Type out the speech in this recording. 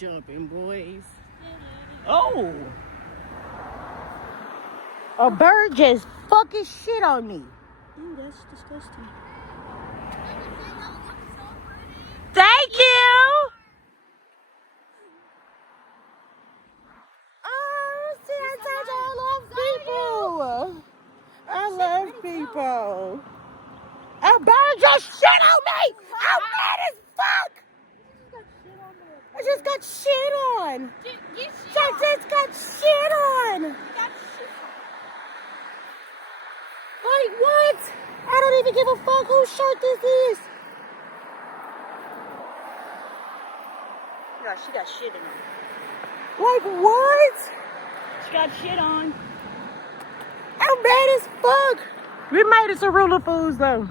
jumping, boys. Oh! A bird just fucking shit on me. Ooh, that's disgusting. Thank you! Oh, see, I told you I love people. I love people. A bird just shit on me! I'm mad as fuck! I just got shit on. I just got shit on. Like what? I don't even give a fuck whose shirt this is. No, she got shit in her. Like what? She got shit on. I'm mad as fuck. We made it to Ruler Foods though.